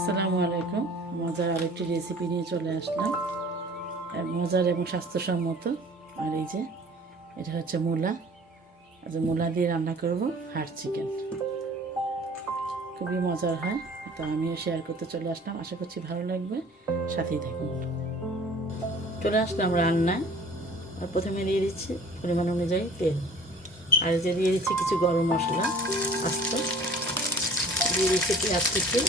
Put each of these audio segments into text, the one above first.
আসসালামু আলাইকুম। মজার আরেকটি রেসিপি নিয়ে চলে আসলাম। মজার এবং স্বাস্থ্যসম্মত। আর এই যে, এটা হচ্ছে মূলা। আচ্ছা মূলা দিয়ে রান্না করব হার্ট চিকেন। খুবই মজার হয়। তো আমিও শেয়ার করতে চলে আসলাম। আশা করছি ভালো লাগবে। সাথেই থাকুন। চলে আসলাম রান্নায় আর প্রথমে দিয়ে দিচ্ছি পরিমাণ অনুযায়ী তেল। আর যে দিয়ে দিচ্ছি কিছু গরম মশলা, আস্ত। দিয়ে দিচ্ছি পেঁয়াজ কুচি।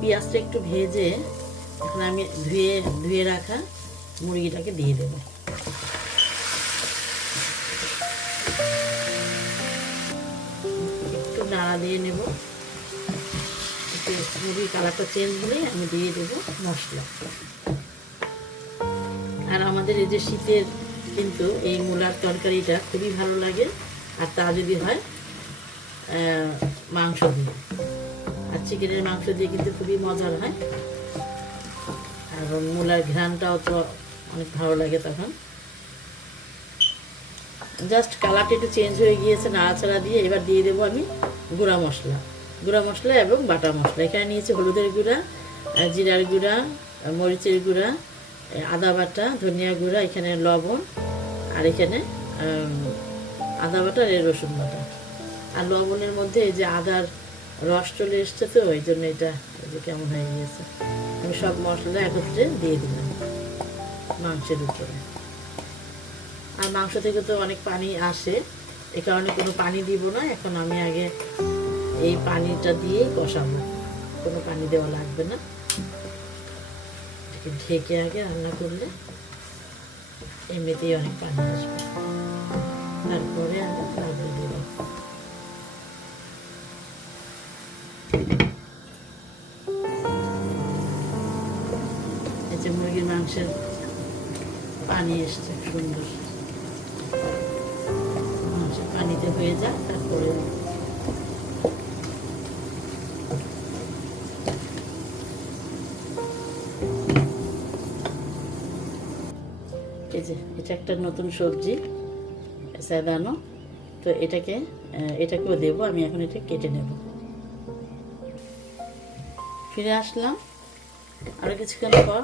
পেঁয়াজটা একটু ভেজে এখন আমি ধুয়ে ধুয়ে রাখা মুরগিটাকে দিয়ে দেবো। একটু নাড়া দিয়ে নেব। মুরগির কালারটা চেঞ্জ হলে আমি দিয়ে দেবো মশলা। আর আমাদের এই যে শীতের কিন্তু এই মূলার তরকারিটা খুবই ভালো লাগে। আর তা যদি হয় মাংস দিয়ে। আর চিকেনের মাংস দিয়ে কিন্তু খুবই মজার হয়। আর মূলার ঘ্রানটাও তো অনেক ভালো লাগে তখন। জাস্ট কালারটা একটু চেঞ্জ হয়ে গিয়েছে নাড়াচাড়া দিয়ে এবার দিয়ে দেবো আমি গুঁড়া মশলা। গুঁড়া মশলা এবং বাটা মশলা। এখানে নিয়েছি হলুদের গুঁড়া জিরার গুঁড়া, মরিচের গুঁড়া আদা বাটা, ধনিয়া গুঁড়া, এখানে লবণ, আর এখানে আদা বাটা আর রসুন বাটা। আর লবণের মধ্যে এই যে আদার রস চলে এসছে তো ওই জন্য এটা যে কেমন হয়ে গিয়েছে। আমি সব মশলা একত্রে দিয়ে দিলাম মাংসের উপরে আর মাংস থেকে তো অনেক পানি আসে, এ কারণে কোনো পানি দিব না, এখন আমি আগে এই পানিটা দিয়েই কষাবো। কোনো পানি দেওয়া লাগবে না। এটাকে ঢেকে আগে রান্না করলে এমনিতেই অনেক পানি আসবে। তারপরে আমি লাগবে দেবো। যে মুরগির মাংসের পানি এসছে, সুন্দর। মাংসের পানিতে হয়ে যাক, তারপরে এই যে, এটা একটা নতুন সবজি সাদানো তো এটাকে এটাকেও দেবো, আমি এখন এটা কেটে নেব। ফিরে আসলাম। আরও কিছুক্ষণ পর,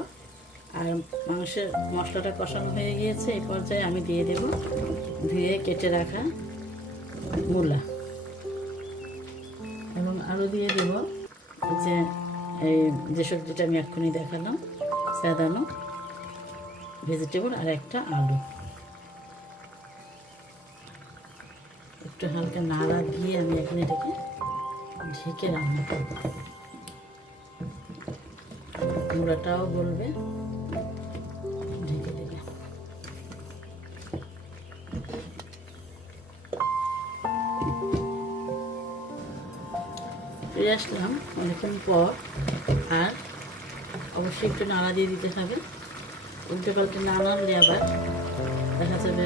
আর মাংসের মশলাটা কষানো হয়ে গিয়েছে, এই পর্যায়ে আমি দিয়ে দেব ধুয়ে কেটে রাখা মূলা। এবং আরও দিয়ে দেব যে, এই যে সবজিটা আমি এক্ষুনি দেখালাম সাদানো ভেজিটেবল আর একটা আলু। একটু হালকা নাড়া দিয়ে আমি এখন এটাকে ঢেকে রান্না করব। মূলাটাও বলবে ফিরে আসলাম অনেকক্ষণ পর আর অবশ্যই একটু নাড়া দিয়ে দিতে হবে। উল্টে পাল্টে না নাড়লে আবার দেখা যাবে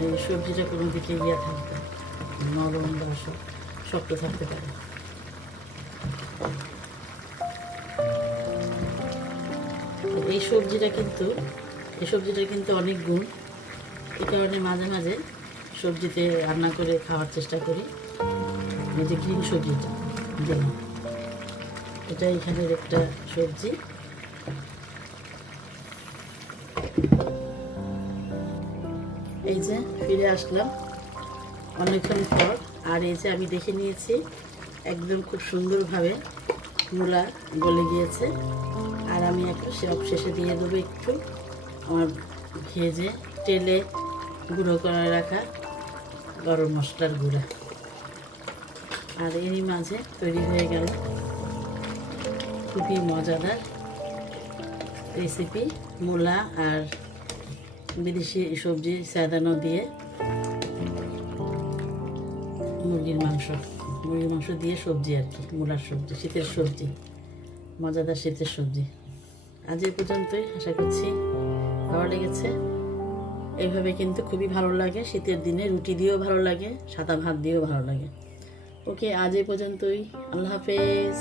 এই সবজিটা কোনো দিকে ইয়ে থাকবে। নরম বা শক- শক্ত থাকতে পারে। এই সবজিটা কিন্তু, এই সবজিটা কিন্তু অনেক গুণ। এই কারণে মাঝে মাঝে সবজিতে রান্না করে খাওয়ার চেষ্টা করি। এই যে গ্রিন সবজিটা এটা এখানের একটা সবজি। এই যে ফিরে আসলাম অনেকক্ষণ পর। আর এই যে আমি দেখে নিয়েছি, একদম খুব সুন্দরভাবে মূলা গলে গিয়েছে। আর আমি একটু সব শেষে দিয়ে দেবো একটু আমার ভেজে, তেলে গুঁড়ো করে রাখা গরম মশলার গুঁড়া। আর এরই মাঝে তৈরি হয়ে গেল খুবই মজাদার রেসিপি মূলা আর বিদেশি সবজি সাদানো দিয়ে মুরগির মাংস। মুরগির মাংস দিয়ে সবজি আর কি, মূলার সবজি, শীতের সবজি, মজাদার শীতের সবজি। আজ এই পর্যন্তই, আশা করছি ভালো লেগেছে। এইভাবে কিন্তু খুবই ভালো লাগে, শীতের দিনে রুটি দিয়েও ভালো লাগে, সাদা ভাত দিয়েও ভালো লাগে। ওকে, আজ এই পর্যন্তই, আল্লাহ হাফেজ।